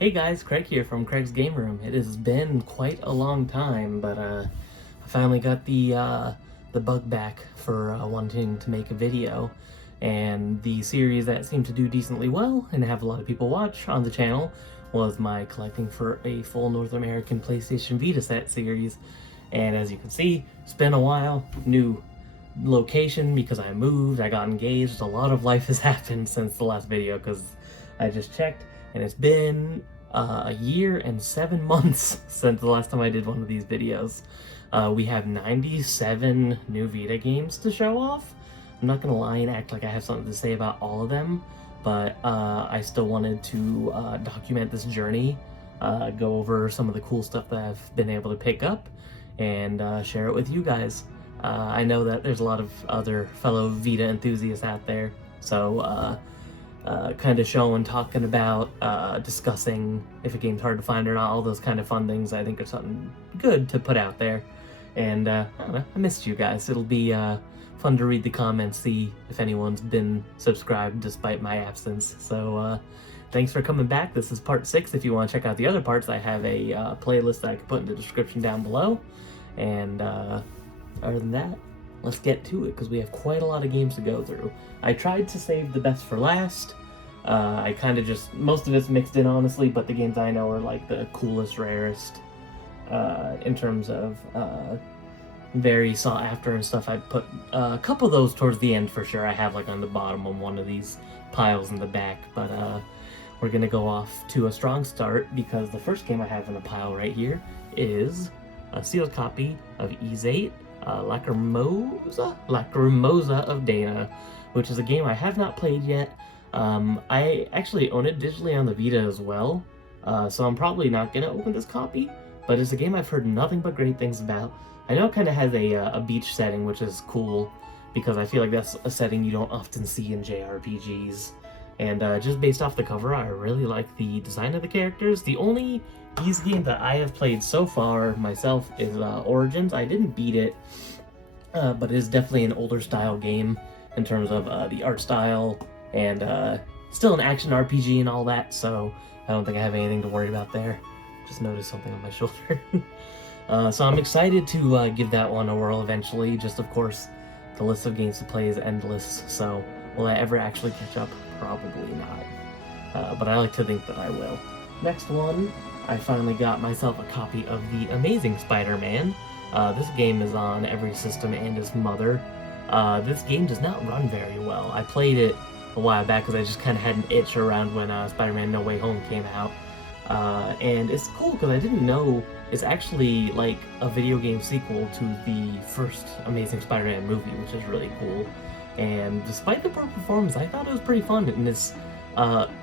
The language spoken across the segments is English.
Hey guys, Craig here from Craig's Game Room. It has been quite a long time, but I finally got the bug back for wanting to make a video. And the series that seemed to do decently well and have a lot of people watch on the channel was my collecting for a full North American PlayStation Vita set series. And as you can see, it's been a while. New location because I moved, I got engaged. A lot of life has happened since the last video because I just checked, and it's been a year and 7 months since the last time I did one of these videos. We have 97 new Vita games to show off. I'm not gonna lie and act like I have something to say about all of them, but I still wanted to document this journey, go over some of the cool stuff that I've been able to pick up, and share it with you guys. I know that there's a lot of other fellow Vita enthusiasts out there, so kind of showing, talking about, discussing if a game's hard to find or not, all those kind of fun things I think are something good to put out there. And I don't know, I missed you guys. It'll be fun to read the comments, see if anyone's been subscribed despite my absence. So thanks for coming back. This is part 6. If you want to check out the other parts, I have a playlist that I can put in the description down below. And other than that, let's get to it, because we have quite a lot of games to go through. I tried to save the best for last. I kind of just, most of it's mixed in, honestly, but the games I know are like the coolest, rarest, in terms of very sought after and stuff. I put a couple of those towards the end for sure. I have like on the bottom of one of these piles in the back, but we're gonna go off to a strong start because the first game I have in a pile right here is a sealed copy of Ys 8, Lacrimosa of Dana, which is a game I have not played yet. I actually own it digitally on the Vita as well, so I'm probably not gonna open this copy, but it's a game I've heard nothing but great things about. I know it kind of has a beach setting, which is cool, because I feel like that's a setting you don't often see in JRPGs. And just based off the cover, I really like the design of the characters. The only Ys game that I have played so far myself is Origins. I didn't beat it, but it is definitely an older style game in terms of the art style, and still an action RPG and all that, so I don't think I have anything to worry about there. Just noticed something on my shoulder. So I'm excited to give that one a whirl eventually. Just, of course, the list of games to play is endless, so will I ever actually catch up? Probably not. But I like to think that I will. Next one, I finally got myself a copy of The Amazing Spider-Man. This game is on every system and its mother. This game does not run very well. I played it a while back because I just kind of had an itch around when Spider-Man No Way Home came out. And it's cool because I didn't know it's actually like a video game sequel to the first Amazing Spider-Man movie, which is really cool. And despite the poor performance, I thought it was pretty fun, and it's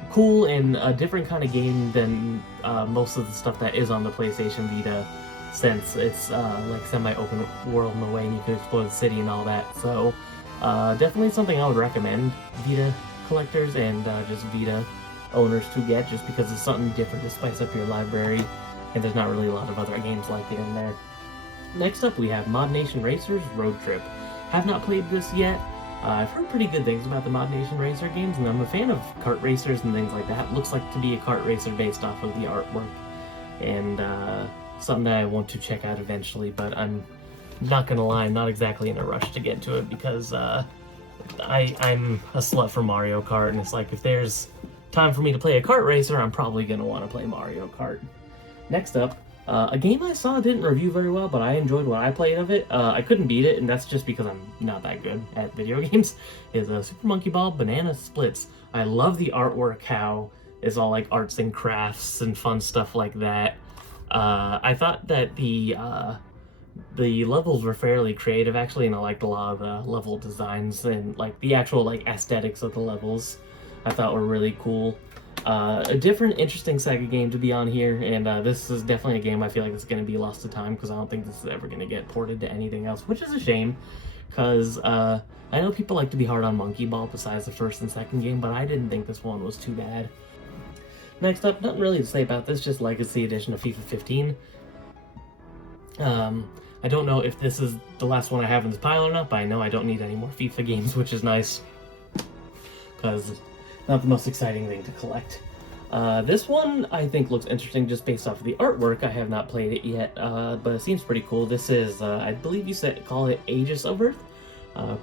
cool and a different kind of game than most of the stuff that is on the PlayStation Vita, since it's like semi-open world in a way and you can explore the city and all that. So definitely something I would recommend Vita collectors and just Vita owners to get, just because it's something different to spice up your library, and there's not really a lot of other games like it in there. Next up, we have Mod Nation Racers Road Trip. Have not played this yet. I've heard pretty good things about the Mod Nation Racer games, and I'm a fan of kart racers and things like that. Looks like to be a kart racer based off of the artwork, and something that I want to check out eventually, but I'm not gonna lie, I'm not exactly in a rush to get to it, because I'm a slut for Mario Kart, and it's like, if there's time for me to play a kart racer, I'm probably gonna want to play Mario Kart. Next up, a game I saw didn't review very well, but I enjoyed what I played of it. I couldn't beat it, and that's just because I'm not that good at video games, is Super Monkey Ball Banana Splits. I love the artwork, how it's all like arts and crafts and fun stuff like that. I thought that the levels were fairly creative, actually, and I liked a lot of the level designs and like the actual like aesthetics of the levels. I thought were really cool. A different, interesting Sega game to be on here, and this is definitely a game I feel like it's going to be lost to time, because I don't think this is ever going to get ported to anything else, which is a shame, because I know people like to be hard on Monkey Ball besides the first and second game, but I didn't think this one was too bad. Next up, nothing really to say about this, just Legacy Edition of FIFA 15. I don't know if this is the last one I have in this pile or not, but I know I don't need any more FIFA games, which is nice, because not the most exciting thing to collect. This one I think looks interesting just based off of the artwork. I have not played it yet, but it seems pretty cool. This is, I believe you said call it Aegis of Earth,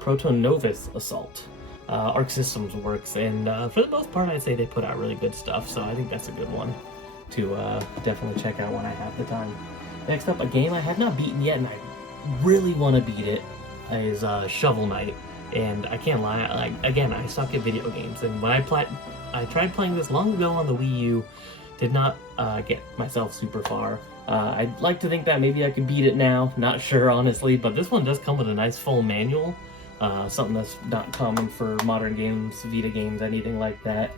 Proton Novus Assault. Arc Systems works, and for the most part, I'd say they put out really good stuff. So I think that's a good one to definitely check out when I have the time. Next up, a game I have not beaten yet, and I really want to beat it, is Shovel Knight. And I can't lie, again, I suck at video games, and when I tried playing this long ago on the Wii U, did not get myself super far. I'd like to think that maybe I could beat it now, not sure honestly, but this one does come with a nice full manual, something that's not common for modern games, Vita games, anything like that.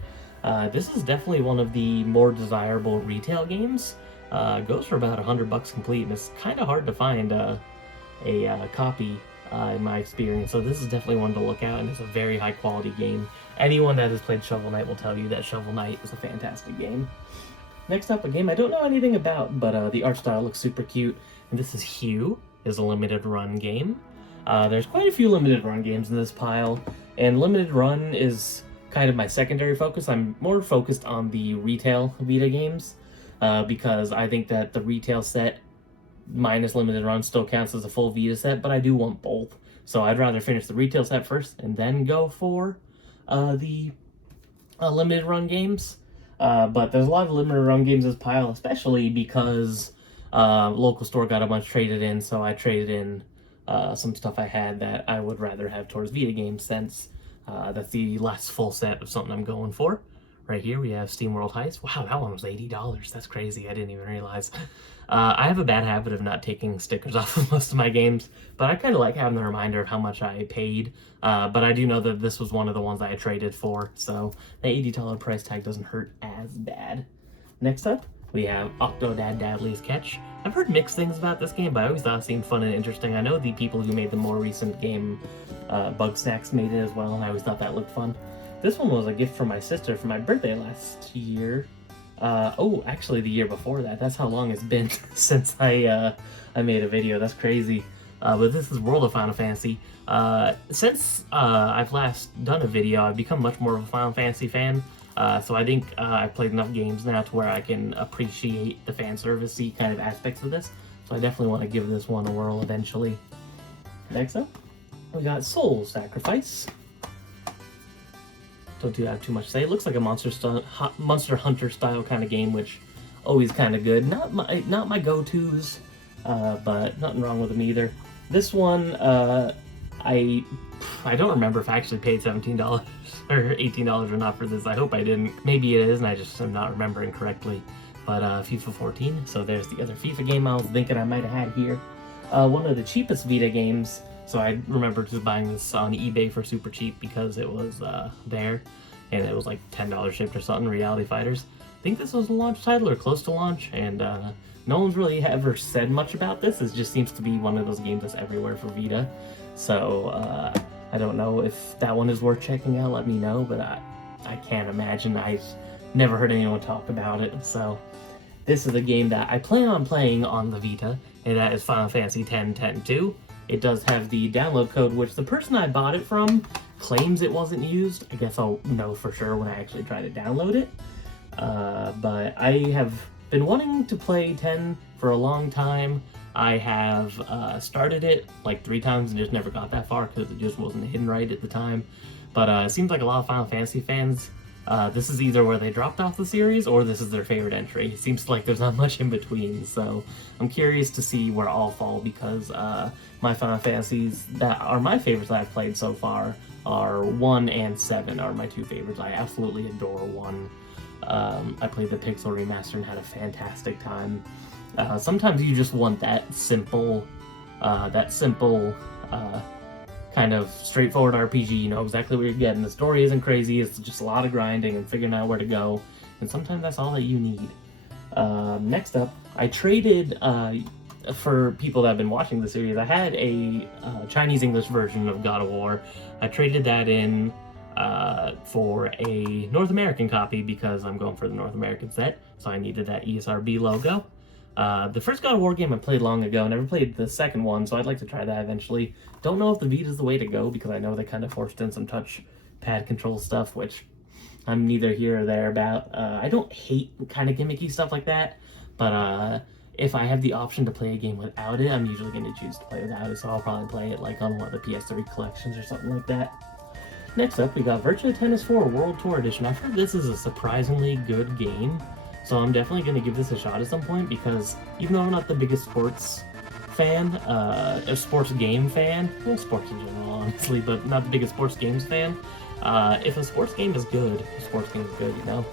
This is definitely one of the more desirable retail games. Goes for about $100 complete, and it's kind of hard to find a copy in my experience, so this is definitely one to look at, and it's a very high quality game. Anyone that has played Shovel Knight will tell you that Shovel Knight is a fantastic game. Next up, a game I don't know anything about, but the art style looks super cute, and this is Hue, is a limited run game. There's quite a few limited run games in this pile, and limited run is kind of my secondary focus. I'm more focused on the retail Vita games, because I think that the retail set minus limited run still counts as a full Vita set, but I do want both. So I'd rather finish the retail set first and then go for the limited run games. But there's a lot of limited run games in this pile, especially because local store got a bunch traded in, so I traded in some stuff I had that I would rather have towards Vita games, since that's the last full set of something I'm going for. Right here we have SteamWorld Heist. Wow, that one was $80. That's crazy. I didn't even realize. I have a bad habit of not taking stickers off of most of my games, but I kind of like having the reminder of how much I paid. But I do know that this was one of the ones I traded for, so the $80 price tag doesn't hurt as bad. Next up, we have Octodad Dadley's Catch. I've heard mixed things about this game, but I always thought it seemed fun and interesting. I know the people who made the more recent game, Bug Snacks, made it as well, and I always thought that looked fun. This one was a gift from my sister for my birthday last year. Oh, actually the year before that. That's how long it's been since I made a video. That's crazy. But this is World of Final Fantasy. Since I've last done a video, I've become much more of a Final Fantasy fan. So I think I've played enough games now to where I can appreciate the fan service-y kind of aspects of this. So I definitely want to give this one a whirl eventually. Next up, we got Soul Sacrifice. Don't have too much to say. It looks like a Monster Hunter style kind of game, which always kind of good. Not my go-tos, but nothing wrong with them either. This one, I don't remember if I actually paid $17 or $18 or not for this. I hope I didn't. Maybe it is, and I just am not remembering correctly. But FIFA 14. So there's the other FIFA game I was thinking I might have had here. One of the cheapest Vita games. So I remember just buying this on eBay for super cheap because it was there, and it was like $10 shipped or something, Reality Fighters. I think this was a launch title or close to launch, and no one's really ever said much about this. It just seems to be one of those games that's everywhere for Vita. So I don't know if that one is worth checking out, let me know, but I can't imagine. I've never heard anyone talk about it. So this is a game that I plan on playing on the Vita, and that is Final Fantasy X-10-2. It does have the download code, which the person I bought it from claims it wasn't used. I guess I'll know for sure when I actually try to download it. But I have been wanting to play 10 for a long time. I have started it like 3 times and just never got that far because it just wasn't hidden right at the time. But it seems like a lot of Final Fantasy fans, this is either where they dropped off the series or this is their favorite entry. It seems like there's not much in between, so I'm curious to see where I'll fall, because my Final Fantasies that are my favorites that I've played so far are 1 and 7 are my 2 favorites. I absolutely adore 1. I played the Pixel Remaster and had a fantastic time. Sometimes you just want that simple kind of straightforward RPG. You know exactly what you're getting. The story isn't crazy. It's just a lot of grinding and figuring out where to go. And sometimes that's all that you need. Next up, I traded, for people that have been watching the series, I had a Chinese-English version of God of War. I traded that in for a North American copy because I'm going for the North American set, so I needed that ESRB logo. The first God of War game I played long ago, never played the second one, so I'd like to try that eventually. Don't know if the Vita's the way to go, because I know they kind of forced in some touch pad control stuff, which I'm neither here or there about. I don't hate kind of gimmicky stuff like that, but if I have the option to play a game without it, I'm usually going to choose to play without it, so I'll probably play it like on one of the PS3 collections or something like that. Next up, we got Virtua Tennis 4 World Tour Edition. I've heard this is a surprisingly good game, so I'm definitely going to give this a shot at some point, because even though I'm not the biggest sports fan, a sports game fan, well, sports in general, honestly, but not the biggest sports games fan, if a sports game is good, a sports game is good, you know?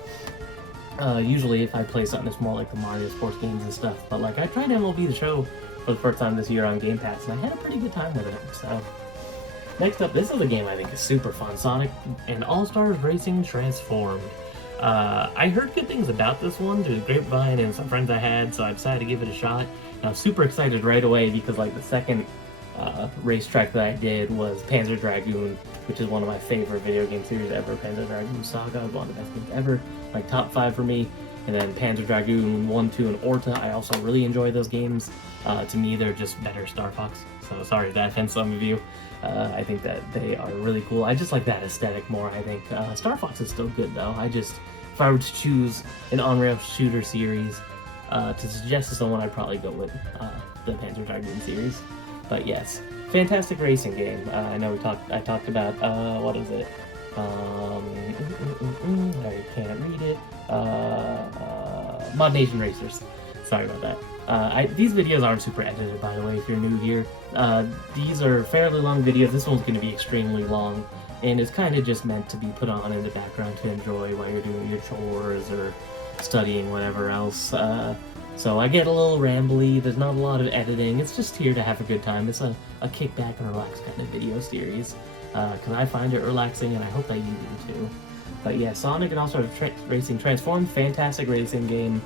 Usually if I play something that's more like the Mario sports games and stuff, but like I tried MLB The Show for the first time this year on Game Pass, and I had a pretty good time with it, so... Next up, this is a game I think is super fun, Sonic and All-Stars Racing Transformed. I heard good things about this one through the grapevine and some friends I had, so I decided to give it a shot. And I was super excited right away because like the second racetrack that I did was Panzer Dragoon, which is one of my favorite video game series ever. Panzer Dragoon Saga is one of the best games ever, like top 5 for me. And then Panzer Dragoon 1, 2, and Orta, I also really enjoy those games. To me, they're just better Star Fox, so sorry if that offends some of you. I think that they are really cool. I just like that aesthetic more, I think. Star Fox is still good, though. If I were to choose an on-rail shooter series to suggest to someone, I'd probably go with the Panzer Dragoon series. But yes, fantastic racing game. I know I talked about, what is it? I can't read it. Mod Nation Racers. Sorry about that. These videos aren't super edited, by the way, if you're new here. These are fairly long videos. This one's going to be extremely long, and it's kind of just meant to be put on in the background to enjoy while you're doing your chores or studying, whatever else. So I get a little rambly. There's not a lot of editing. It's just here to have a good time. It's a kick back and relax kind of video series, because I find it relaxing, and I hope that you do too. But yeah, Sonic and All-Stars Racing Transformed, fantastic racing game.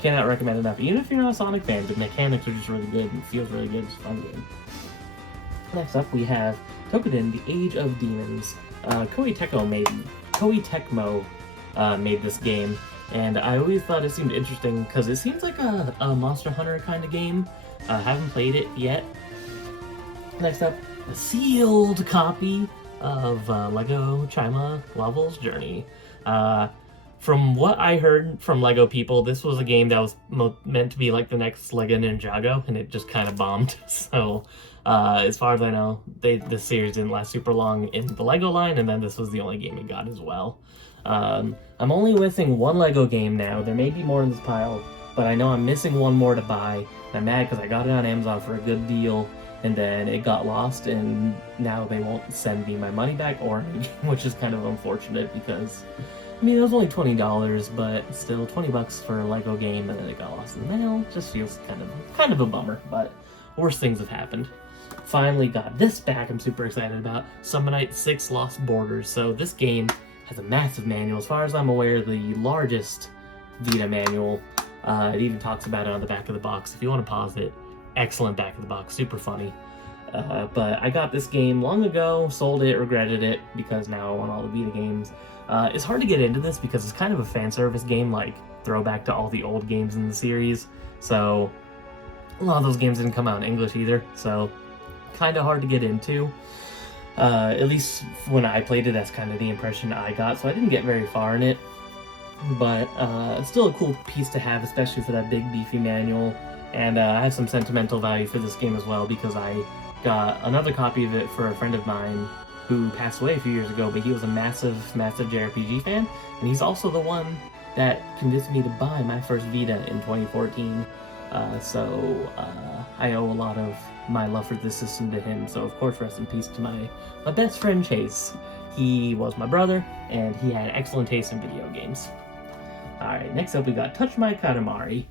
Cannot recommend enough, even if you're not a Sonic fan. The mechanics are just really good and feels really good. It's a fun game. Next up, we have Toukiden: The Age of Demons. Koei Tecmo made this game, and I always thought it seemed interesting because it seems like a Monster Hunter kind of game. Haven't played it yet. Next up, a sealed copy of Lego Chima Level's Journey. From what I heard from LEGO people, this was a game that was meant to be like the next LEGO Ninjago, and it just kind of bombed. So, as far as I know, the series didn't last super long in the LEGO line, and then this was the only game it got as well. I'm only missing one LEGO game now. There may be more in this pile, but I know I'm missing one more to buy. And I'm mad because I got it on Amazon for a good deal, and then it got lost, and now they won't send me my money back or anything, which is kind of unfortunate because... I mean, it was only $20, but still $20 for a LEGO game, and then it got lost in the mail. Just feels kind of a bummer, but worse things have happened. Finally got this back. I'm super excited about Summonite 6 Lost Borders. So this game has a massive manual. As far as I'm aware, the largest Vita manual. It even talks about it on the back of the box. If you want to pause it, excellent back of the box, super funny. But I got this game long ago, sold it, regretted it, because now I want all the Vita games. It's hard to get into this because it's kind of a fan service game, like throwback to all the old games in the series. So a lot of those games didn't come out in English either, so kind of hard to get into. At least when I played it, that's kind of the impression I got, so I didn't get very far in it. But it's still a cool piece to have, especially for that big beefy manual. And I have some sentimental value for this game as well, because I got another copy of it for a friend of mine who passed away a few years ago, but he was a massive JRPG fan, and he's also the one that convinced me to buy my first Vita in 2014. So I owe a lot of my love for this system to him. So of course, rest in peace to my best friend Chase. He was my brother, and he had excellent taste in video games. Alright, next up we got Touch My Katamari.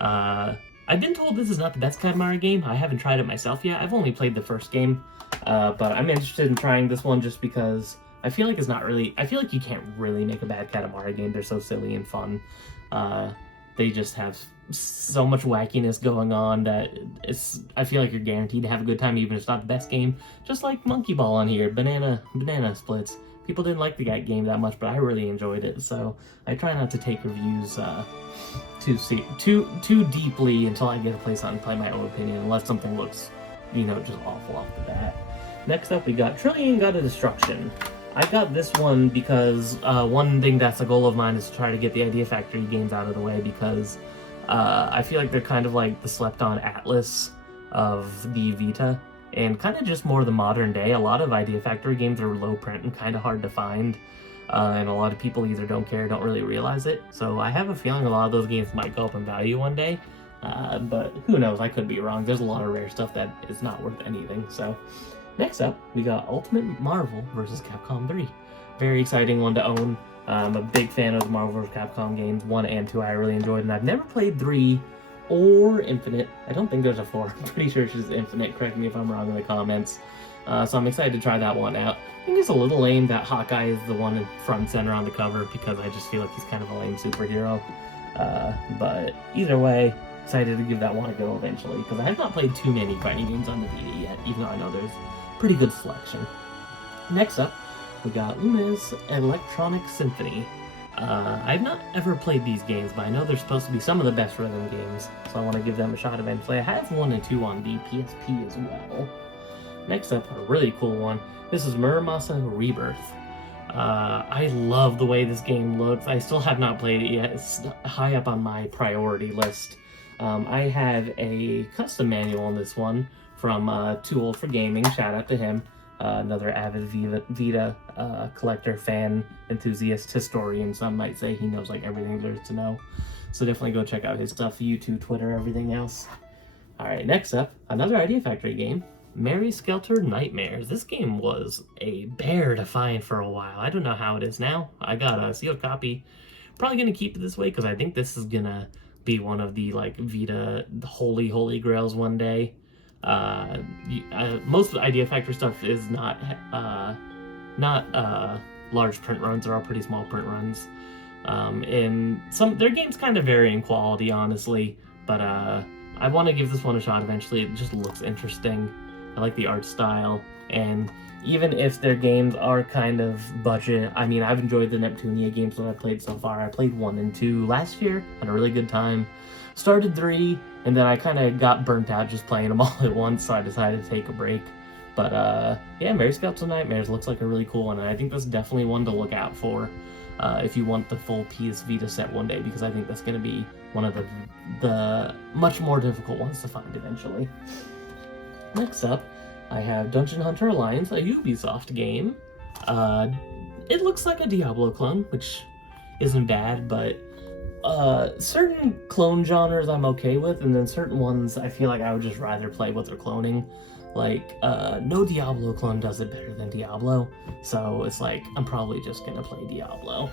I've been told this is not the best Katamari game. I haven't tried it myself yet. I've only played the first game. But I'm interested in trying this one just because I feel like I feel like you can't really make a bad Katamari game. They're so silly and fun. They just have so much wackiness going on that I feel like you're guaranteed to have a good time even if it's not the best game. Just like Monkey Ball on here, Banana Splits. People didn't like the game that much, but I really enjoyed it. So I try not to take reviews too deeply until I get to play something and play my own opinion, unless something looks, just awful off the bat. Next up, we got Trillion God of Destruction. I got this one because one thing that's a goal of mine is to try to get the Idea Factory games out of the way, because I feel like they're kind of like the slept-on Atlas of the Vita, and kind of just more the modern day. A lot of Idea Factory games are low print and kind of hard to find, and a lot of people either don't care or don't really realize it. So I have a feeling a lot of those games might go up in value one day, but who knows, I could be wrong. There's a lot of rare stuff that is not worth anything, so... Next up, we got Ultimate Marvel vs. Capcom 3. Very exciting one to own. I'm a big fan of the Marvel vs. Capcom games. 1 and 2 I really enjoyed, and I've never played 3 or Infinite. I don't think there's a 4. I'm pretty sure it's just Infinite. Correct me if I'm wrong in the comments. So I'm excited to try that one out. I think it's a little lame that Hawkeye is the one in front and center on the cover, because I just feel like he's kind of a lame superhero. But either way, excited to give that one a go eventually, because I have not played too many fighting games on the Vita yet, even though I know there's pretty good selection. Next up, we got Luna's Electronic Symphony. I've not ever played these games, but I know they're supposed to be some of the best rhythm games, so I want to give them a shot eventually. I have 1 and 2 on the PSP as well. Next up, a really cool one. This is Muramasa Rebirth. I love the way this game looks. I still have not played it yet. It's high up on my priority list. I have a custom manual on this one from Too Old for Gaming. Shout out to him. Another avid Vita collector, fan, enthusiast, historian. Some might say he knows like everything there is to know. So definitely go check out his stuff, YouTube, Twitter, everything else. Alright, next up, another Idea Factory game. Mary Skelter Nightmares. This game was a bear to find for a while. I don't know how it is now. I got a sealed copy. Probably going to keep it this way, because I think this is going to be one of the like Vita holy grails one day. Most of the Idea Factory stuff is not large print runs. They're all pretty small print runs, and their games kind of vary in quality, honestly, but I want to give this one a shot eventually. It just looks interesting. I like the art style, and even if their games are kind of budget, I mean, I've enjoyed the Neptunia games that I've played so far. I played 1 and 2 last year, had a really good time. Started 3, and then I kind of got burnt out just playing them all at once, so I decided to take a break. But yeah, Mary Skelter Nightmares looks like a really cool one, and I think that's definitely one to look out for if you want the full PS Vita set one day, because I think that's going to be one of the much more difficult ones to find eventually. Next up, I have Dungeon Hunter Alliance, a Ubisoft game. It looks like a Diablo clone, which isn't bad, but certain clone genres I'm okay with, and then certain ones I feel like I would just rather play what they're cloning. Like, no Diablo clone does it better than Diablo, so it's like, I'm probably just gonna play Diablo.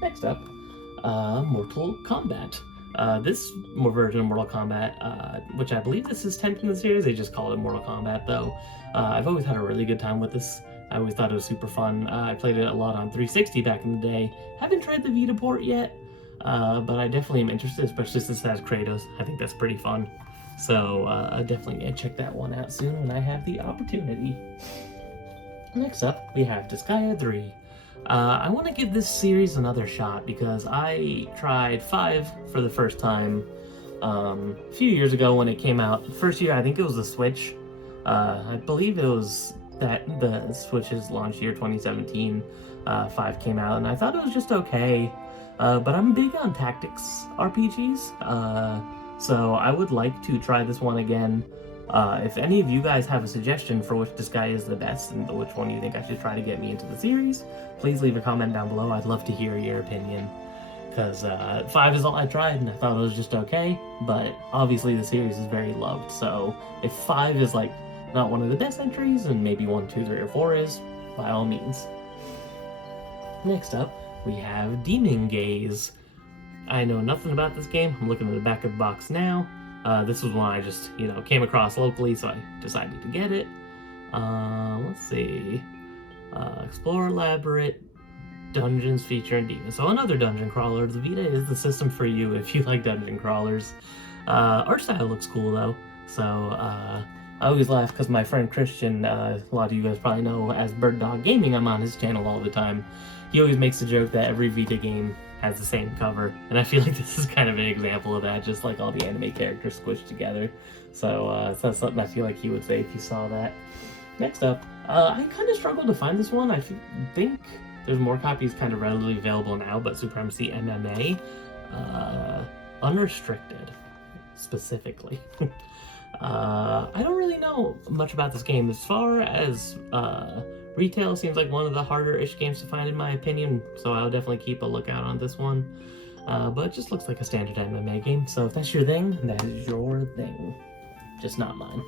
Next up, Mortal Kombat. This version of Mortal Kombat, which I believe this is 10th in the series, they just call it Mortal Kombat though. I've always had a really good time with this. I always thought it was super fun. I played it a lot on 360 back in the day. Haven't tried the Vita port yet, but I definitely am interested, especially since it has Kratos. I think that's pretty fun. So I definitely gonna check that one out soon when I have the opportunity. Next up, we have Disgaea 3. I want to give this series another shot because I tried 5 for the first time a few years ago when it came out. The first year, I think it was the Switch. I believe it was the Switch's launch year, 2017. 5 came out, and I thought it was just okay. But I'm big on tactics RPGs, so I would like to try this one again. If any of you guys have a suggestion for which Disgaea is the best and which one you think I should try to get me into the series, please leave a comment down below. I'd love to hear your opinion, because 5 is all I tried and I thought it was just okay, but obviously the series is very loved, so if 5 is like not one of the best entries, and maybe 1, 2, 3, or 4 is, by all means. Next up, we have Demon Gaze. I know nothing about this game. I'm looking at the back of the box now. This was one I just, came across locally, so I decided to get it. Let's see. Explore elaborate dungeons featuring demons. So another dungeon crawler. The Vita is the system for you if you like dungeon crawlers. Art style looks cool, though. So, I always laugh because my friend Christian, a lot of you guys probably know as Bird Dog Gaming, I'm on his channel all the time. He always makes the joke that every Vita game has the same cover, and I feel like this is kind of an example of that, just like all the anime characters squished together. So that's something I feel like he would say if he saw that. Next up, I kind of struggled to find this one. I think there's more copies kind of readily available now, but Supremacy MMA, unrestricted, specifically. I don't really know much about this game. As far as retail, seems like one of the harder-ish games to find in my opinion, so I'll definitely keep a lookout on this one. But it just looks like a standard MMA game, so if that's your thing, that is your thing. Just not mine.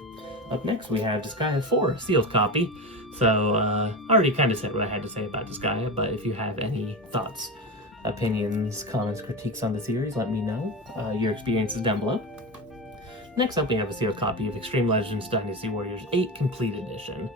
Up next, we have Disgaea 4, sealed copy. So, I already kind of said what I had to say about Disgaea, but if you have any thoughts, opinions, comments, critiques on the series, let me know. Your experiences down below. Next up, we have a sealed copy of Extreme Legends Dynasty Warriors 8 Complete Edition.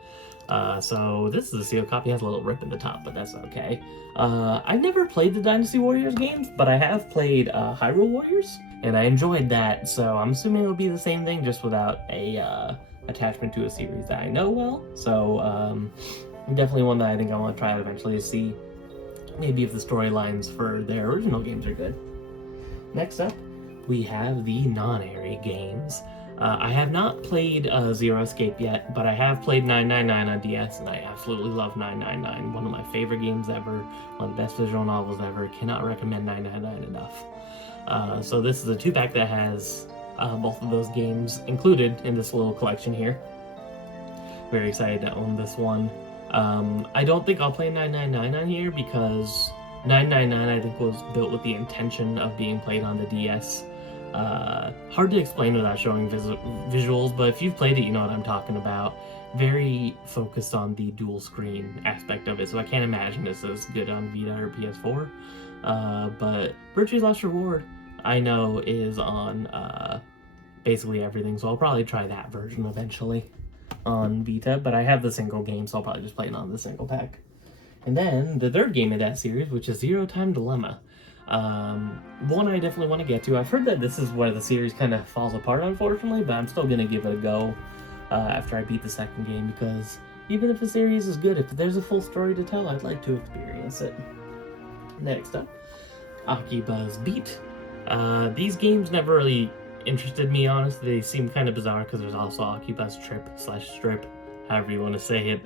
So this is a sealed copy, has a little rip in the top, but that's okay. I've never played the Dynasty Warriors games, but I have played Hyrule Warriors, and I enjoyed that, so I'm assuming it'll be the same thing, just without a attachment to a series that I know well. So definitely one that I think I want to try out eventually to see maybe if the storylines for their original games are good. Next up, we have the non-airy games. I have not played Zero Escape yet, but I have played 999 on DS, and I absolutely love 999. One of my favorite games ever, one of the best visual novels ever. Cannot recommend 999 enough. So this is a 2-pack that has both of those games included in this little collection here. Very excited to own this one. I don't think I'll play 999 on here because 999 I think was built with the intention of being played on the DS. Hard to explain without showing visuals, but if you've played it, you know what I'm talking about. Very focused on the dual screen aspect of it, so I can't imagine this is good on Vita or PS4. But Virtue's Last Reward, I know, is on basically everything, so I'll probably try that version eventually on Vita, but I have the single game, so I'll probably just play it on the single pack. And then the third game in that series, which is Zero Time Dilemma. One I definitely want to get to. I've heard that this is where the series kind of falls apart, unfortunately, but I'm still going to give it a go after I beat the second game, because even if the series is good, if there's a full story to tell, I'd like to experience it. Next up, Akiba's Beat. These games never really interested me, honestly. They seem kind of bizarre because there's also Akiba's Trip/Strip, however you want to say it.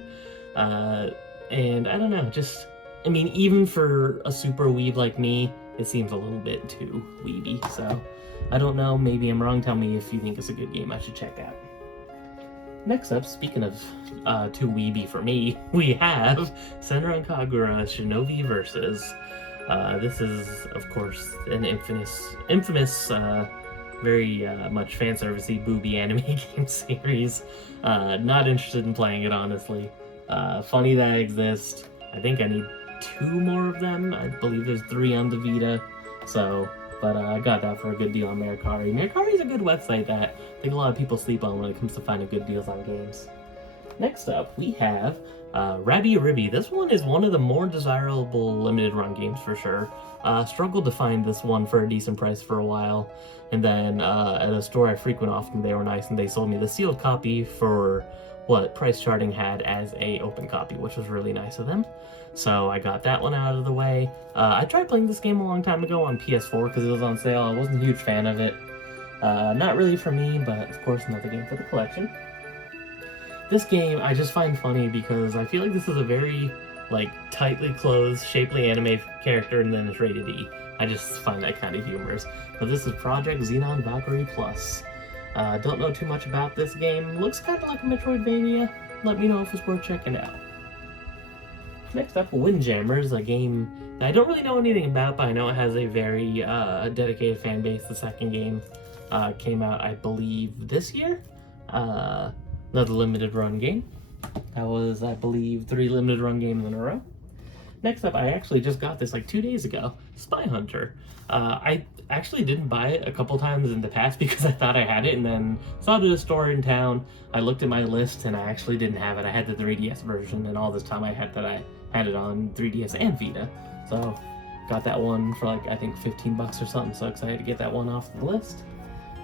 And I don't know, just, I mean, even for a super weeb like me, it seems a little bit too weeby, so I don't know, maybe I'm wrong. Tell me if you think it's a good game I should check out. Next up, speaking of too weeby for me, we have Senran Kagura Shinobi Versus. This is, of course, an infamous very much fan-servicey booby anime game series. Not interested in playing it, honestly. Funny that I exist. I think I need 2 more of them. I believe there's 3 on the Vita. So, but I got that for a good deal on Mercari. Mercari is a good website that I think a lot of people sleep on when it comes to finding good deals on games. Next up, we have Rabbi Ribby. This one is one of the more desirable limited run games for sure. Struggled to find this one for a decent price for a while. And then at a store I frequent often, they were nice and they sold me the sealed copy for what Price Charting had as a open copy, which was really nice of them. So I got that one out of the way. I tried playing this game a long time ago on PS4 because it was on sale. I wasn't a huge fan of it. Not really for me, but of course another game for the collection. This game I just find funny because I feel like this is a very tightly closed, shapely anime character and then it's rated E. I just find that kind of humorous. But this is Project Xenon Valkyrie Plus. Don't know too much about this game. Looks kind of like a Metroidvania. Let me know if it's worth checking out. Next up, Windjammers, a game that I don't really know anything about, but I know it has a very dedicated fan base. The second game came out, I believe, this year. Another limited run game. That was, I believe, 3 limited run games in a row. Next up, I actually just got this 2 days ago, Spy Hunter. I actually didn't buy it a couple times in the past because I thought I had it, and then saw it at a store in town. I looked at my list and I actually didn't have it. I had the 3DS version, and all this time I had it on 3DS and Vita. So got that one for I think $15 or something. So excited to get that one off the list.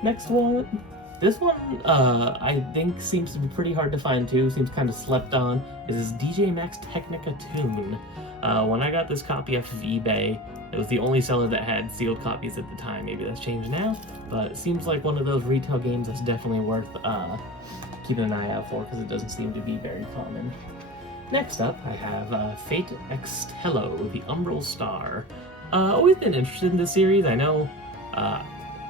Next one. This one, I think, seems to be pretty hard to find too. Seems kind of slept on. Is DJ Max Technica Tune. When I got this copy off of eBay, it was the only seller that had sealed copies at the time. Maybe that's changed now, but it seems like one of those retail games that's definitely worth keeping an eye out for because it doesn't seem to be very common. Next up, I have Fate Extello, the Umbral Star. Always been interested in this series. I know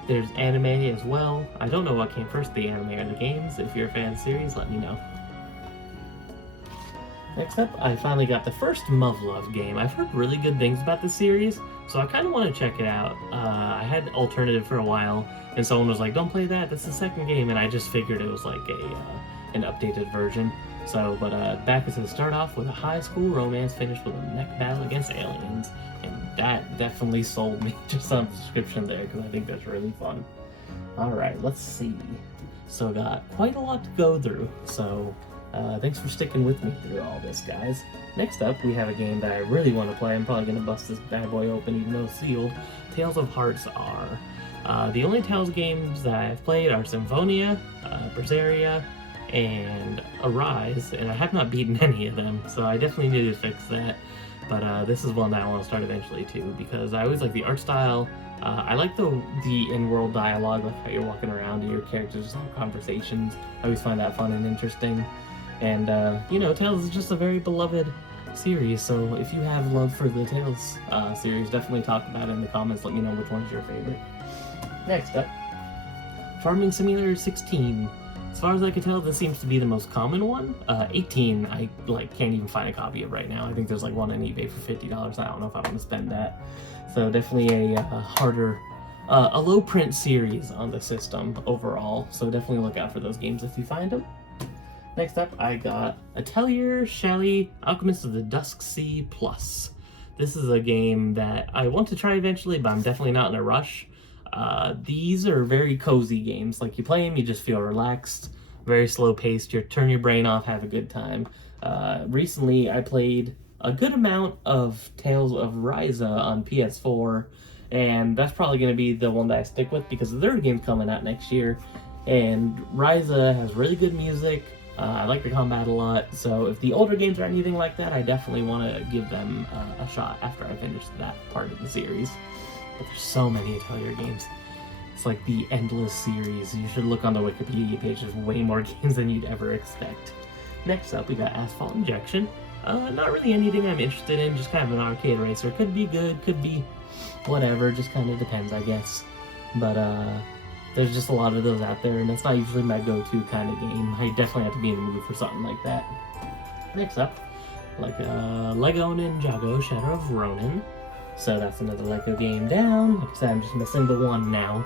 there's anime as well. I don't know what came first, the anime or the games. If you're a fan of the series, let me know. Next up, I finally got the first Muv-Luv game. I've heard really good things about the series, so I kind of want to check it out. I had Alternative for a while, and someone was like, don't play that, that's the second game, and I just figured it was like an updated version. So, but back is to start off with a high school romance finished with a mech battle against aliens, and that definitely sold me just on the description there, because I think that's really fun. Alright, let's see. So got quite a lot to go through, so thanks for sticking with me through all this, guys. Next up, we have a game that I really want to play. I'm probably going to bust this bad boy open even though it's sealed. Tales of Hearts R. The only Tales games that I've played are Symphonia, Berseria, and Arise, and I have not beaten any of them, so I definitely need to fix that. But this is one that I want to start eventually too, because I always like the art style. I like the in-world dialogue, like how you're walking around and your characters just have conversations. I always find that fun and interesting. And, you know, Tales is just a very beloved series, so if you have love for the Tales series, definitely talk about it in the comments. Let me know which one's your favorite. Next up, Farming Simulator 16. As far as I can tell, this seems to be the most common one. 18, I can't even find a copy of right now. I think there's like one on eBay for $50. I don't know if I want to spend that. So definitely a harder, a low print series on the system overall. So definitely look out for those games if you find them. Next up, I got Atelier Shally Alchemist of the Dusk Sea Plus. This is a game that I want to try eventually, but I'm definitely not in a rush. These are very cozy games. Like, you play them, you just feel relaxed, very slow paced. You turn your brain off, have a good time. Recently, I played a good amount of Tales of Ryza on PS4, and that's probably going to be the one that I stick with because the third game's coming out next year. And Ryza has really good music. I like the combat a lot, so if the older games are anything like that, I definitely want to give them a shot after I finish that part of the series. But there's so many Atelier games. It's like the endless series. You should look on the Wikipedia page. There's way more games than you'd ever expect. Next up, we got Asphalt Injection. Not really anything I'm interested in, just kind of an arcade racer. Could be good, could be whatever, just kind of depends, I guess. But, there's just a lot of those out there, and that's not usually my go-to kind of game. I definitely have to be in the mood for something like that. Next up, Lego Ninjago Shadow of Ronin. So that's another Lego game down. Like I said, I'm just missing the one now.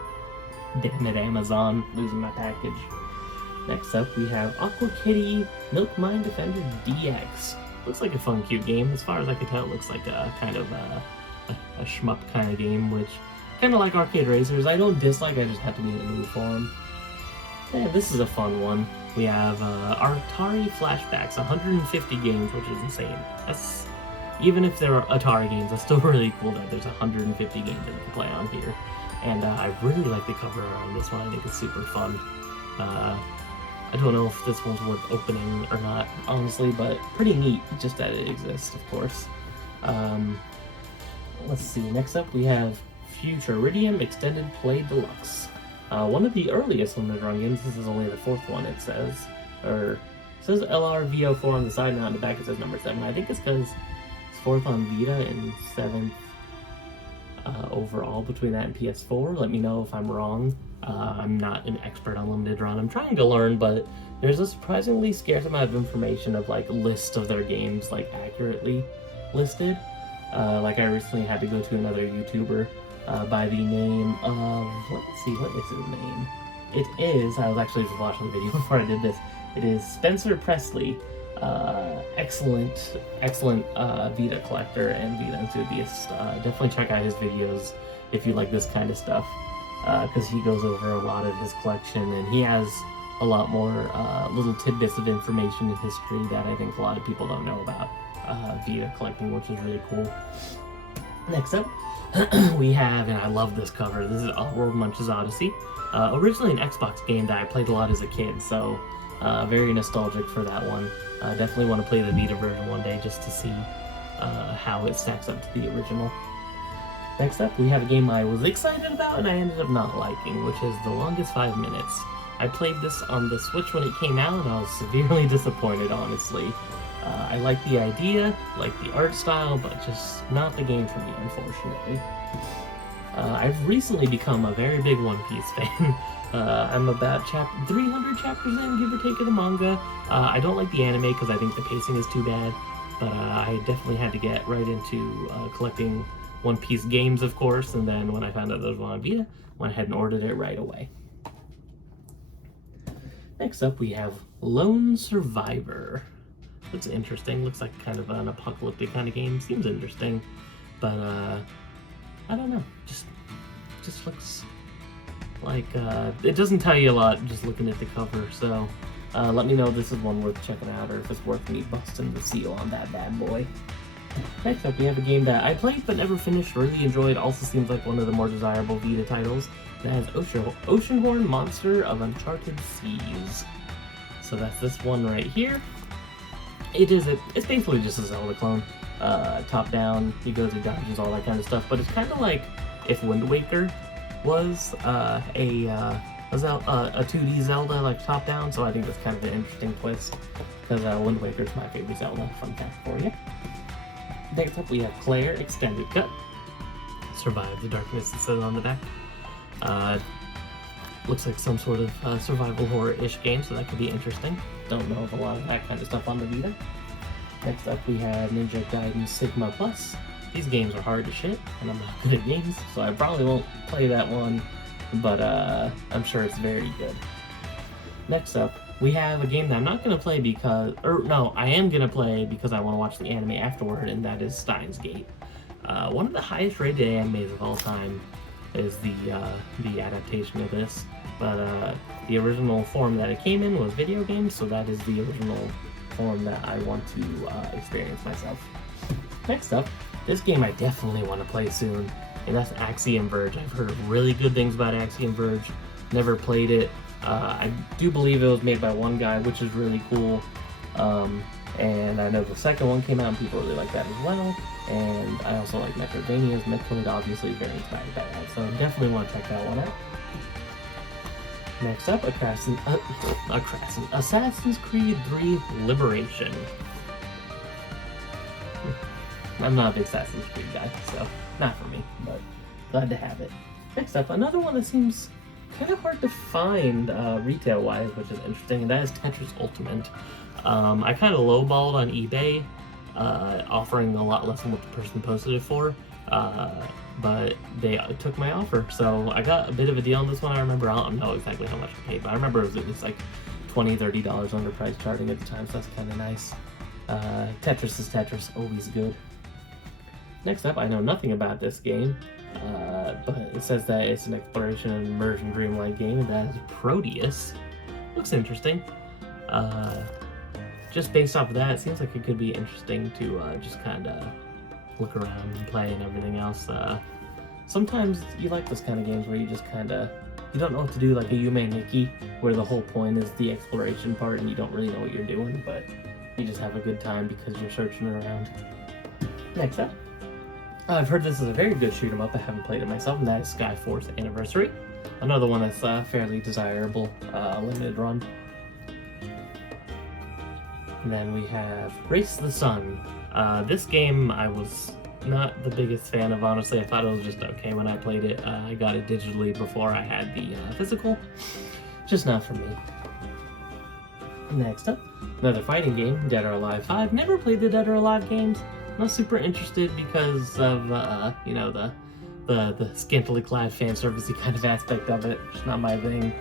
Damn it, Amazon, losing my package. Next up, we have Aqua Kitty Milk Mine Defender DX. Looks like a fun, cute game. As far as I can tell, it looks like a kind of a shmup kind of game, which kind of like arcade racers. I don't dislike, I just have to be in the mood for them. Yeah, this is a fun one. We have Atari Flashbacks, 150 games, which is insane. That's, even if they're Atari games, that's still really cool that there's 150 games that you can play on here. And I really like the cover on this one. I think it's super fun. I don't know if this one's worth opening or not, honestly, but pretty neat, just that it exists, of course. Let's see, next up we have Futuridium Extended Play Deluxe. One of the earliest limited run games. This is only the fourth one, it says. It says LRV04 on the side, and on the back it says number 7. I think it's because it's 4th on Vita and 7th overall between that and PS4. Let me know if I'm wrong. I'm not an expert on limited run. I'm trying to learn, but there's a surprisingly scarce amount of information of like lists of their games like accurately listed. Like I recently had to go to another YouTuber by the name of, let's see, what is his name? It is, I was actually just watching the video before I did this, it is Spencer Presley, excellent Vita collector and Vita enthusiast. Definitely check out his videos if you like this kind of stuff, because he goes over a lot of his collection, and he has a lot more little tidbits of information and history that I think a lot of people don't know about Vita collecting, which is really cool. Next up, we have, and I love this cover, this is Oddworld Munch's Odyssey. Originally an Xbox game that I played a lot as a kid, so very nostalgic for that one. Definitely want to play the Vita version one day just to see how it stacks up to the original. Next up, we have a game I was excited about and I ended up not liking, which is The Longest 5 Minutes. I played this on the Switch when it came out and I was severely disappointed, honestly. I like the idea, like the art style, but just not the game for me, unfortunately. I've recently become a very big One Piece fan. I'm about 300 chapters in, give or take, of the manga. I don't like the anime because I think the pacing is too bad, but I definitely had to get right into collecting One Piece games, of course, and then when I found out there was one on Vita, went ahead and ordered it right away. Next up, we have Lone Survivor. Looks interesting. Looks like kind of an apocalyptic kind of game. Seems interesting, but I don't know. Just looks like it doesn't tell you a lot just looking at the cover. So let me know if this is one worth checking out or if it's worth me busting the seal on that bad boy. Next up, we have a game that I played but never finished. Really enjoyed. Also seems like one of the more desirable Vita titles. That has Oceanhorn Monster of Uncharted Seas. So that's this one right here. It's basically just a Zelda clone. Top down, you go through dungeons, all that kind of stuff. But it's kind of like if Wind Waker was a 2D Zelda, like top down. So I think that's kind of an interesting twist because Wind Waker is my favorite Zelda. Fun fact for you. Next up, we have Claire Extended Cut. Survive the Darkness, it says on the back. Looks like some sort of survival horror-ish game, so that could be interesting. Don't know of a lot of that kind of stuff on the Vita. Next up, we have Ninja Gaiden Sigma Plus. These games are hard to shit, and I'm not good at games, so I probably won't play that one, but I'm sure it's very good. Next up, we have a game that I'm not going to play I am going to play because I want to watch the anime afterward, and that is Steins Gate. One of the highest rated animes of all time is the adaptation of this, but the original form that it came in was video games, so that is the original form that I want to experience myself. Next up, this game I definitely want to play soon, and that's Axiom Verge. I've heard really good things about Axiom Verge, never played it. I do believe it was made by one guy, which is really cool, and I know the second one came out and people really like that as well. And I also like Metroidvanias. Metroid obviously very inspired by that, so definitely want to check that one out. Next up, Assassin's Creed 3 Liberation. I'm not a big Assassin's Creed guy, so not for me, but glad to have it. Next up, another one that seems kind of hard to find retail-wise, which is interesting, and that is Tetris Ultimate. I kind of lowballed on eBay, offering a lot less than what the person posted it for, but they took my offer, so I got a bit of a deal on this one. I remember, I don't know exactly how much I paid, but I remember it was like $20-30 underpriced charting at the time, so that's kind of nice. Tetris is Tetris, always good. Next up, I know nothing about this game, but it says that it's an exploration and immersion dreamlike game, and that is Proteus. Looks interesting. Just based off of that, it seems like it could be interesting to just kind of look around and play and everything else. Sometimes you like this kind of games where you just kind of, you don't know what to do, like a Yume Nikki, where the whole point is the exploration part and you don't really know what you're doing, but you just have a good time because you're searching around. Next up, I've heard this is a very good shoot 'em up. I haven't played it myself, and that is Skyforce Anniversary. Another one that's fairly desirable, limited run. And then we have Race the Sun. This game I was not the biggest fan of, honestly. I thought it was just okay when I played it. I got it digitally before I had the physical. Just not for me. Next up, another fighting game, Dead or Alive 5. Never played the Dead or Alive games. Not super interested because of, you know, the scantily clad fan servicey kind of aspect of it. It's not my thing.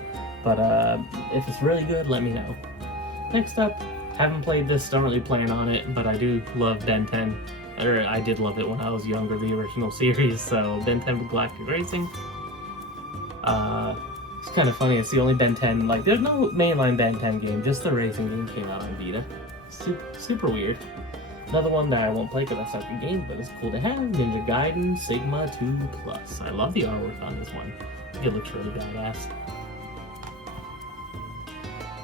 But if it's really good, let me know. Next up, haven't played this, don't really plan on it, but I do love Ben 10. Or I did love it when I was younger, the original series, so Ben 10 Galactic Racing. It's kind of funny, it's the only Ben 10, like, there's no mainline Ben 10 game, just the racing game came out on Vita. Super weird. Another one that I won't play because that's not the game, but it's cool to have, Ninja Gaiden Sigma 2 Plus. I love the artwork on this one. I think it looks really badass.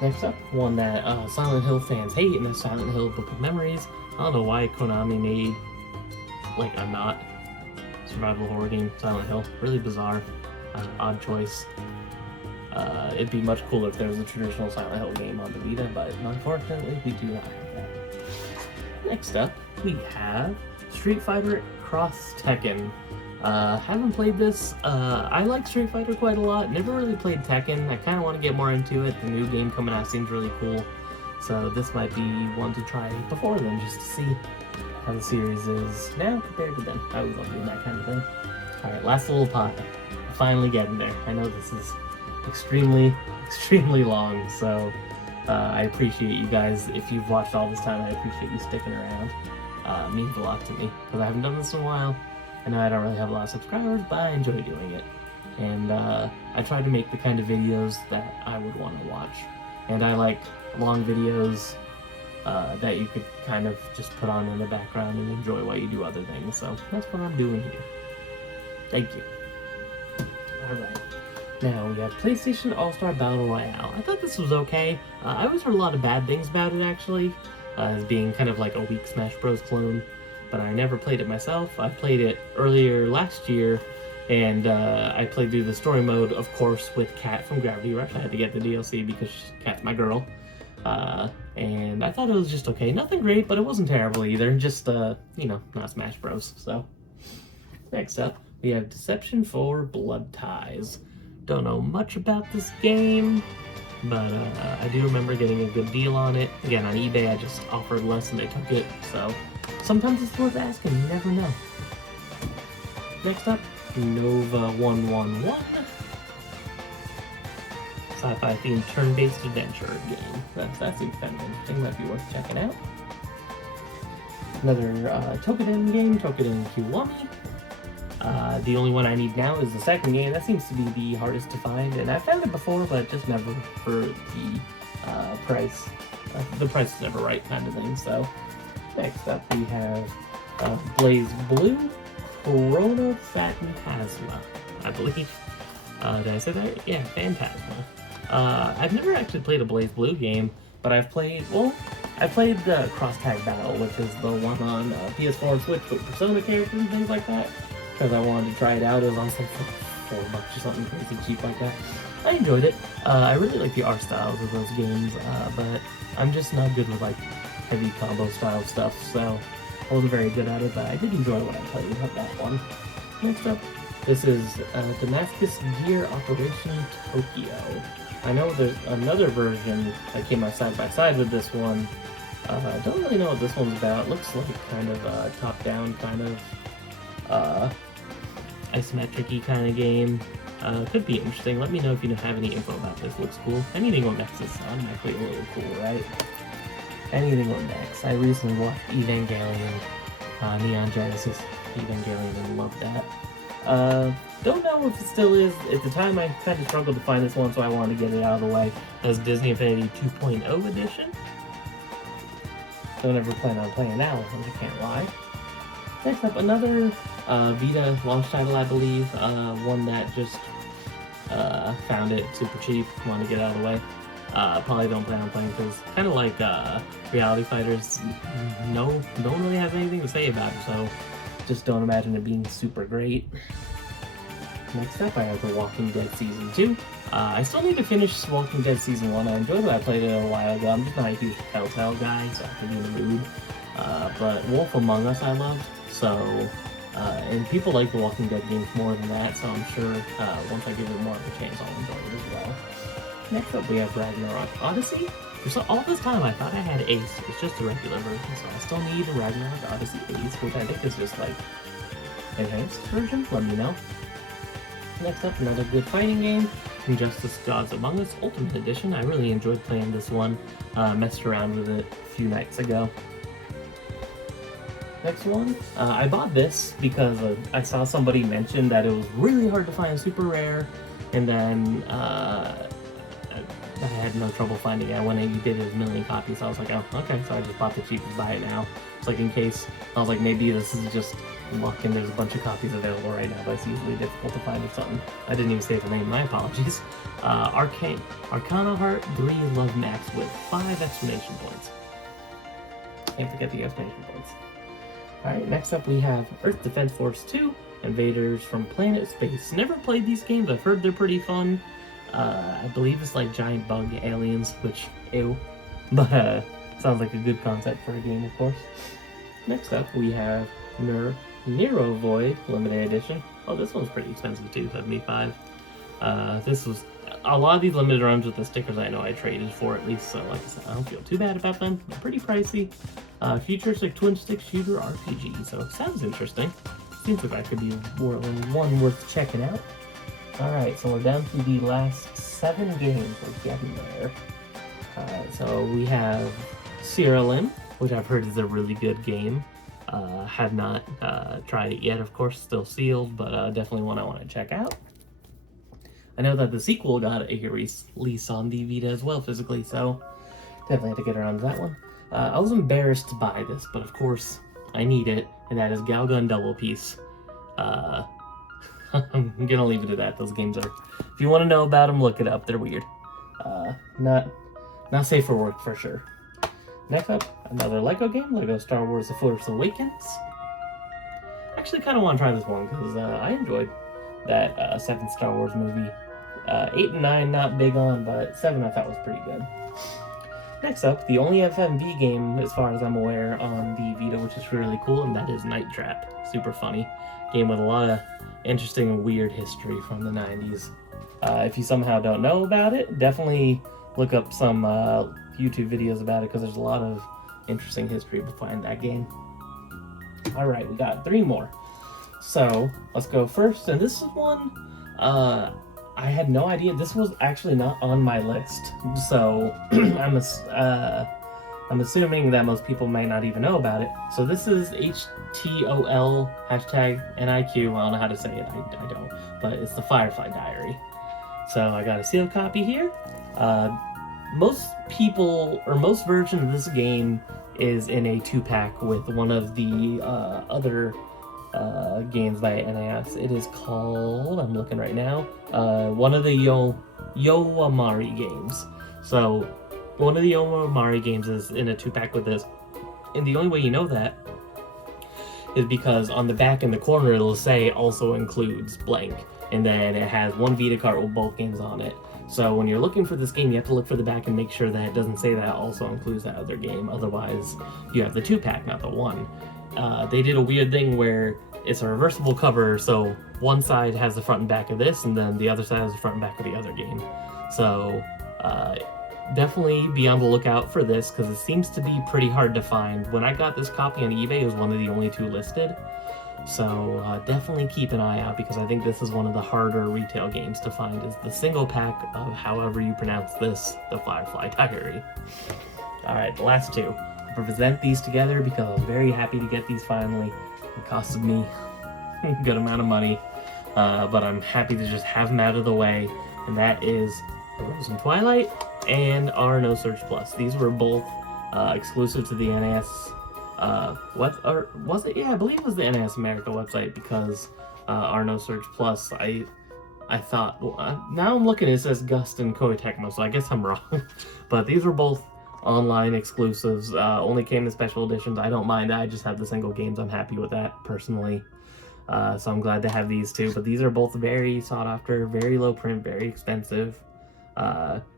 Next up, one that Silent Hill fans hate, and that's Silent Hill Book of Memories. I don't know why Konami made, like, a not survival horror game, Silent Hill. Really bizarre. Odd choice. It'd be much cooler if there was a traditional Silent Hill game on the Vita, but unfortunately, we do not have that. Next up, we have Street Fighter Cross Tekken. Haven't played this. I like Street Fighter quite a lot. Never really played Tekken. I kind of want to get more into it. The new game coming out seems really cool. So this might be one to try before then, just to see how the series is now compared to then. I always love doing that kind of thing. Alright, last little pot. Finally getting there. I know this is extremely long, so I appreciate you guys. If you've watched all this time, I appreciate you sticking around. It means a lot to me, because I haven't done this in a while. I know I don't really have a lot of subscribers, but I enjoy doing it. And I try to make the kind of videos that I would want to watch. And I like long videos that you could kind of just put on in the background and enjoy while you do other things. So that's what I'm doing here. Thank you. Alright. Now we have PlayStation All-Star Battle Royale. I thought this was okay. I always heard a lot of bad things about it, actually, as being kind of like a weak Smash Bros. Clone. But I never played it myself. I played it earlier last year, and I played through the story mode, of course, with Kat from Gravity Rush. I had to get the DLC because Kat's my girl. And I thought it was just okay. Nothing great, but it wasn't terrible either. Just, you know, not Smash Bros. So, next up, we have Deception 4 Blood Ties. Don't know much about this game, but I do remember getting a good deal on it. Again, on eBay, I just offered less and they took it, so sometimes it's worth asking, you never know. Next up, Nova 111. Sci-fi themed turn-based adventure game. That seems kind of interesting, might be worth checking out. Another Tokuden game, Tokuden Kiwami. The only one I need now is the second game. That seems to be the hardest to find, and I've found it before, but just never for the price. The price is never right kind of thing, so. Next up we have Blaze Blue, Corona Phantasma, I believe. Did I say that? Yeah, Phantasma. I've never actually played a Blaze Blue game, but I've played the Cross Tag Battle, which is the one on PS4 and Switch with Persona characters and things like that, because I wanted to try it out. It was on some for $4 or something crazy cheap like that. I enjoyed it. I really like the art styles of those games, but I'm just not good with like heavy combo style stuff, so I wasn't very good at it, but I did enjoy what I played about that one. Next up, this is Damascus Gear Operation Tokyo. I know there's another version that came out side by side with this one. I don't really know what this one's about. It looks like kind of a top-down kind of isometric-y kind of game. Could be interesting. Let me know if you have any info about this. Looks cool. Anything on Next is automatically a little cool, right? Anything on Next. I recently watched Evangelion, Neon Genesis Evangelion, and loved that. Don't know if it still is. At the time, I kind of struggled to find this one, so I wanted to get it out of the way. As Disney Infinity 2.0 edition. Don't ever plan on playing that one, I can't lie. Next up, another Vita launch title, I believe. One that just found it super cheap, want to get out of the way. Probably don't plan on playing because kind of like Reality Fighters, don't really have anything to say about it, so just don't imagine it being super great. Next up, I have The Walking Dead Season 2. I still need to finish Walking Dead Season 1. I enjoyed it. I played it a while ago. I'm just not a huge Telltale guy, so I can be in the mood. But Wolf Among Us I loved, so, and people like The Walking Dead games more than that, so I'm sure once I give it more of a chance, I'll enjoy it as well. Next up, we have Ragnarok Odyssey. For all this time, I thought I had Ace. It's just a regular version, so I still need a Ragnarok Odyssey Ace, which I think is just like enhanced version. Let me know. Next up, another good fighting game, Injustice Gods Among Us Ultimate Edition. I really enjoyed playing this one. Messed around with it a few nights ago. Next one, I bought this because I saw somebody mention that it was really hard to find super rare, and then I had no trouble finding it. When you did a million copies, so I was like, oh, okay, so I just bought the cheapest buy it now. It's like in case, I was like, maybe this is just luck and there's a bunch of copies available right now, but it's usually difficult to find or something. I didn't even say the name, my apologies. Arcana Heart 3 Love Max with 5 exclamation points. Can't forget the exclamation points. Alright, next up we have Earth Defense Force 2, Invaders from Planet Space. Never played these games, I've heard they're pretty fun. I believe it's like giant bug aliens, which, ew. But, sounds like a good concept for a game, of course. Next up, we have Nero Void Limited Edition. Oh, this one's pretty expensive too, 75. This was a lot of these limited runs with the stickers I know I traded for at least, so like I said, I don't feel too bad about them. They're pretty pricey. Futuristic twin stick shooter RPG, so sounds interesting. Seems like that could be one worth checking out. Alright, so we're down to the last 7 games. We're getting there. So we have Sierra Lim, which I've heard is a really good game. Have not tried it yet, of course, still sealed, but definitely one I want to check out. I know that the sequel got a release on the Vita as well, physically, so definitely have to get around to that one. I was embarrassed to buy this, but of course I need it, and that is Galgun Double Piece. I'm gonna leave it at that. Those games are, if you want to know about them, look it up. They're weird. Not safe for work for sure. Next up, another Lego game, Lego Star Wars: The Force Awakens. Actually, kind of want to try this one because I enjoyed that 7th Star Wars movie. 8 and 9 not big on, but 7 I thought was pretty good. Next up, the only FMV game, as far as I'm aware, on the Vita, which is really cool, and that is Night Trap. Super funny. Game with a lot of interesting and weird history from the 90s. If you somehow don't know about it, definitely look up some YouTube videos about it, because there's a lot of interesting history behind that game. Alright, we got 3 more. So, let's go first, and this is one, I had no idea. This was actually not on my list, so I'm assuming that most people may not even know about it. So this is HTOL #NIQ. I don't know how to say it, I don't, but it's the Firefly Diary. So I got a sealed copy here. Most people, or most versions of this game is in a 2-pack with one of the other games by NAS. It is called, I'm looking right now, one of the Yoamari games. So one of the Yoamari games is in a 2-pack with this, and the only way you know that is because on the back in the corner it'll say also includes blank, and then it has one Vita cart with both games on it. So when you're looking for this game, you have to look for the back and make sure that it doesn't say that it also includes that other game. Otherwise, you have the 2-pack, not the 1. They did a weird thing where it's a reversible cover, so one side has the front and back of this, and then the other side has the front and back of the other game. So definitely be on the lookout for this, because it seems to be pretty hard to find. When I got this copy on eBay, it was one of the only 2 listed. So definitely keep an eye out, because I think this is one of the harder retail games to find, is the single pack of however you pronounce this, the Firefly Diary. Alright, the last 2. I present these together because I was very happy to get these finally. It costed me a good amount of money, but I'm happy to just have them out of the way, and that is Rose and Twilight and our No Search Plus. These were both exclusive to the NAS. Was it? Yeah, I believe it was the NAS America website, because our No Search Plus, I thought, well, now I'm looking, it says Gust and Koei Tecmo, so I guess I'm wrong. But these were both online exclusives, only came in special editions. I don't mind that, I just have the single games. I'm happy with that, personally. So I'm glad to have these 2, but these are both very sought after, very low print, very expensive.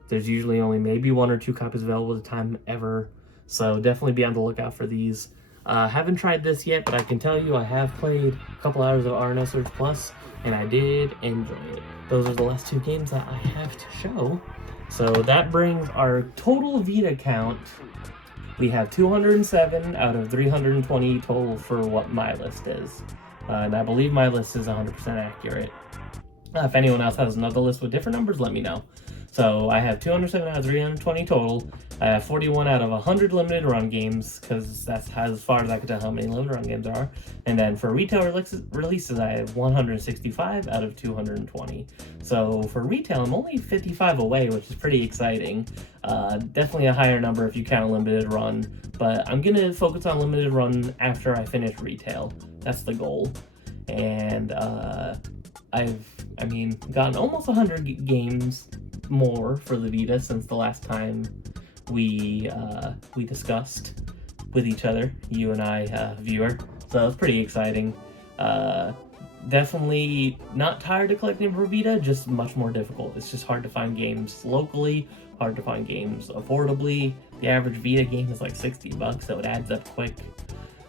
There's usually only maybe 1 or 2 copies available at a time ever, so definitely be on the lookout for these. Haven't tried this yet, but I can tell you I have played a couple hours of No Search Plus, and I did enjoy it. Those are the last 2 games that I have to show. So that brings our total Vita count. We have 207 out of 320 total for what my list is. And I believe my list is 100% accurate. If anyone else has another list with different numbers, let me know. So I have 207 out of 320 total. I have 41 out of 100 limited run games, because that's as far as I can tell how many limited run games there are. And then for retail releases, I have 165 out of 220. So for retail, I'm only 55 away, which is pretty exciting. Definitely a higher number if you count limited run, but I'm going to focus on limited run after I finish retail. That's the goal. And I've gotten almost 100 games more for the Vita since the last time we discussed with each other, you and I, viewer. So that was pretty exciting. Definitely not tired of collecting for Vita, just much more difficult. It's just hard to find games locally, hard to find games affordably. The average Vita game is like $60, so it adds up quick.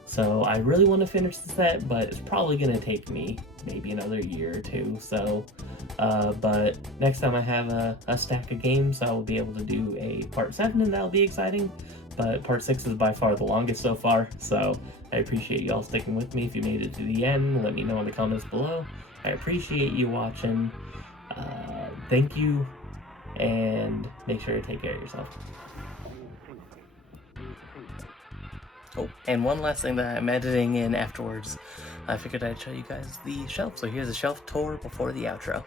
So I really want to finish the set, but it's probably going to take me maybe another year or two. So, but next time I have a stack of games, I will be able to do a part 7, and that'll be exciting. But part 6 is by far the longest so far, so I appreciate y'all sticking with me. If you made it to the end, let me know in the comments below. I appreciate you watching. Thank you, and make sure to take care of yourself. Oh, and one last thing that I'm editing in afterwards, I figured I'd show you guys the shelf. So here's a shelf tour before the outro.